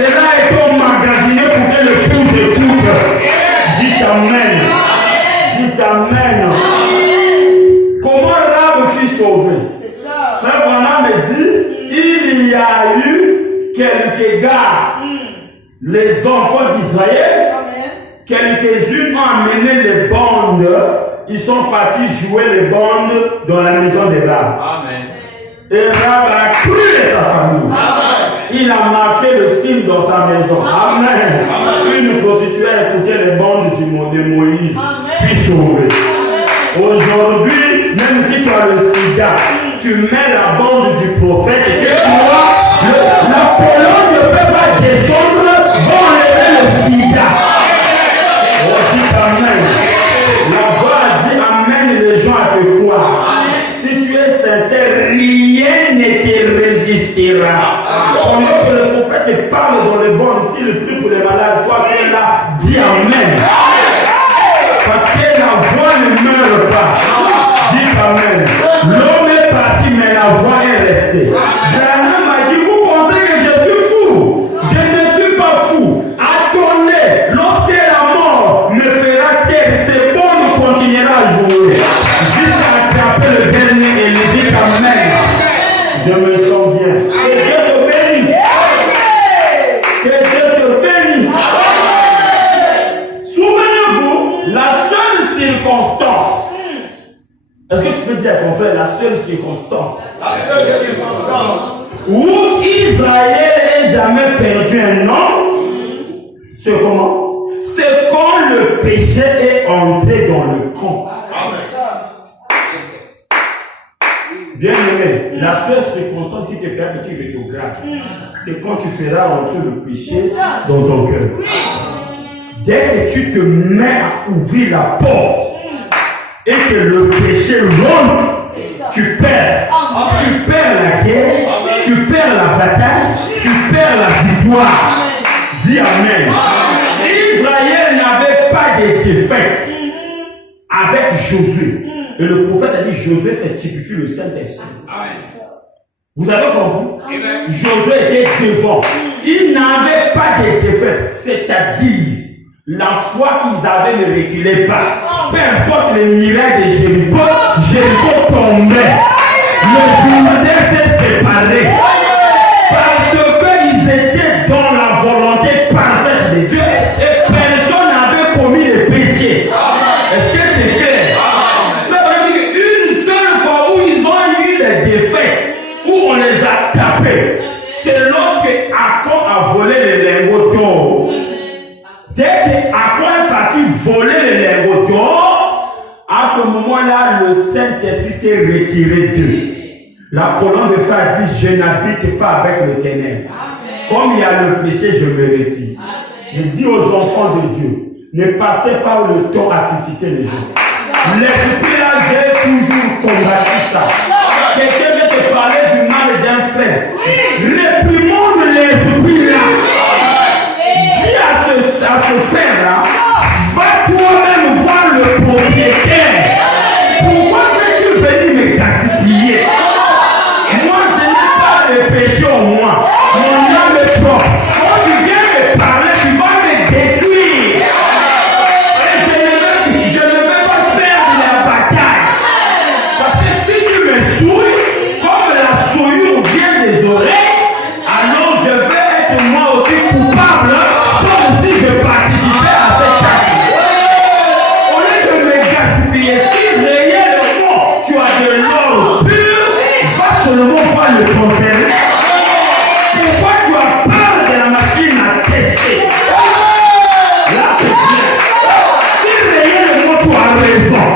Cela est emmagasiné pour que le tout écoute. Dites Amen. Dites Amen. Comment Rab fut sauvé? Frère Branham me dit, il y a eu quelques gars, les enfants d'Israël, quelques-unes ont amené les bandes, ils sont partis jouer les bandes dans la maison de Rab. Et Rab a cru de sa famille. Il a marqué le signe dans sa maison. Amen. Une prostituée a écouté les bandes de Moïse, fut sauvée. Aujourd'hui, même si tu as le sida, tu mets la bande du prophète et tu vois, la colonne ne peut pas descendre, vont enlever le sida. Oh, dis Amen. La voix a dit Amen et les gens à te croire. Si tu es sincère, rien ne te résistera. Pendant que le prophète te parle dans le bon, si le prie pour les malades, toi qui es là, dis Amen. Parce que la voix ne meurt pas. Dis Amen. L'homme est parti, mais la voix est restée. Branham m'a dit, vous pensez que je suis fou? Je ne suis pas fou. Attendez, lorsque la mort me fera taire, c'est bon, on continuera à jouer. Jusqu'à attraper le dernier et lui dire Amen. Je me sens bien. Que Dieu te bénisse. Que Dieu te bénisse. Souvenez-vous, la seule circonstance. Est-ce que tu peux dire à ton frère la seule circonstance? La seule circonstance où Israël n'ait jamais perdu un homme, c'est comment? C'est quand le péché est entré dans le camp. Bien aimé, la seule circonstance qui te fait un petit rétrograde, c'est quand tu feras entrer le péché dans ton cœur. Dès que tu te mets à ouvrir la porte et que le péché rentre, tu perds. Tu perds la guerre, tu perds la bataille, tu perds la victoire. Dis Amen. Israël n'avait pas de défaite avec Josué. Et le prophète a dit Josué, c'est typifie le Saint-Esprit. Vous avez compris? Josué était devant. Il n'avait pas de défaite. C'est-à-dire, la foi qu'ils avaient ne reculait pas. Peu importe les miracles de Jéricho, Jéricho tombait. Le Jourdain s'est séparé. Parce qu'ils étaient dans la volonté parfaite de Dieu. Et personne n'avait commis de péché. Est-ce que c'est clair? Une seule fois où ils ont eu des défaites, où on les a tapés, c'est lorsque Akon a volé les lingots d'or. Dès qu'Akon est parti voler les lingots d'or, à ce moment-là, le Saint-Esprit s'est retiré d'eux. La colonne de feu a dit, je n'habite pas avec le ténèbre. Comme il y a le péché, je me retire. Je dis aux enfants de Dieu, ne passez pas le temps à critiquer les gens. L'esprit là, j'ai toujours combattu ça. Quelqu'un veut te parler du mal d'un frère. Réprimons l'esprit là. Dis à ce frère là, va toi-même voir le propriétaire. Pourquoi veux-tu venir me gaspiller? Moi, je n'ai pas de péché en moi. Mon âme est propre. Quand tu viens me parler, tu vas me détruire. Et je ne veux pas perdre la bataille. Parce que si tu me souilles, comme la souillure vient des oreilles, alors je vais être moi aussi coupable, comme si je participais à cette acte. Au lieu de me gaspiller, si réellement tu as de l'or pur, va seulement voir le conférer. Pourquoi tu as peur de la machine à tester? Là, c'est bien. Si réellement tu as raison,